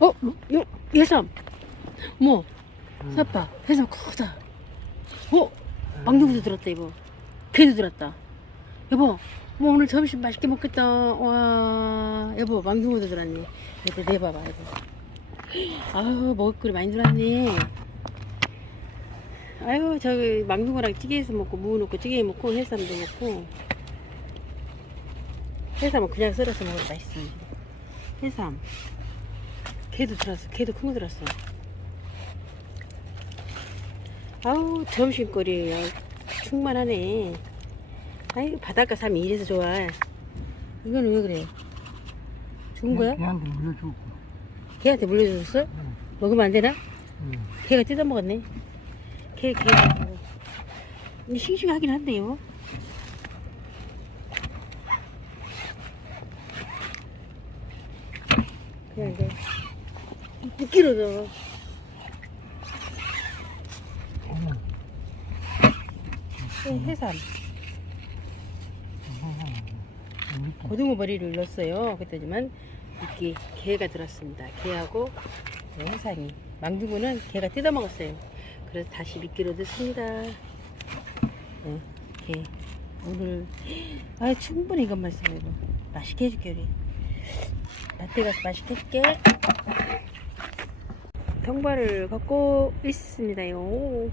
어, 요, 해삼. 뭐, 사빠, 해삼 크다. 어, 망둥이도 들었다, 이거. 개도 들었다. 여보, 뭐 오늘 점심 맛있게 먹겠다. 와, 여보, 망둥이도 들었네. 여보, 내봐봐, 여보. 아우, 먹을 거리 많이 들었네. 아유, 저기 망둥어랑 찌개해서 먹고, 무 넣고, 찌개에 먹고, 해삼도 먹고. 해삼은 그냥 썰어서 먹어도 맛있어. 해삼. 개도 들었어. 개도 큰 거 들었어. 아우, 점심거리 충만하네. 아이, 바닷가 삶이 이래서 좋아. 이거는 왜 그래? 죽은 거야? 걔한테 물려주고. 개한테 물려줬어? 응. 먹으면 안 되나? 응. 개가 뜯어먹었네. 개, 개. 근데 싱싱하긴 한데요. 그냥 이제 6kg 더. 응. 해삼. 고등어 머리를 넣었어요. 그랬더니만 이렇게 게가 들었습니다. 게하고 네, 해삼이. 망둥어는 게가 뜯어 먹었어요. 그래서 다시 미끼로 넣습니다. 네, 게. 오늘 아 충분히 이것만 쓰면 맛있게 해줄게 우리. 밭에 가서 맛있게 해줄게. 통발을 갖고 있습니다요.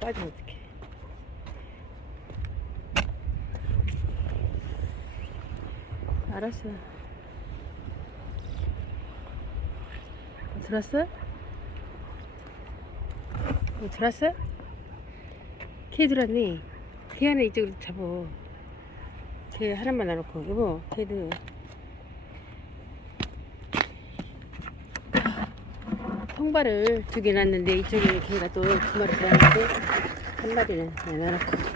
빠지면 어떡해. 알았어. 들었어? 어, 들었어? 걔 들었니? 걔 하나 이쪽으로 잡어. 걔 하나만 놔놓고. 여보, 걔도. 통발을 두 개 놨는데 이쪽에 걔가 또 두 마리 들어왔는데 한 마리는 놔놓고.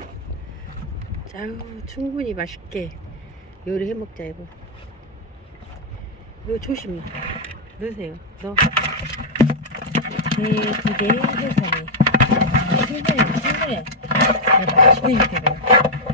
아유, 충분히 맛있게 요리해 먹자, 이거. 이거 조심히 넣으세요. 넣어. 네, 두개 해서네. 충분해, 충분해. 맛있게 이렇게 돼.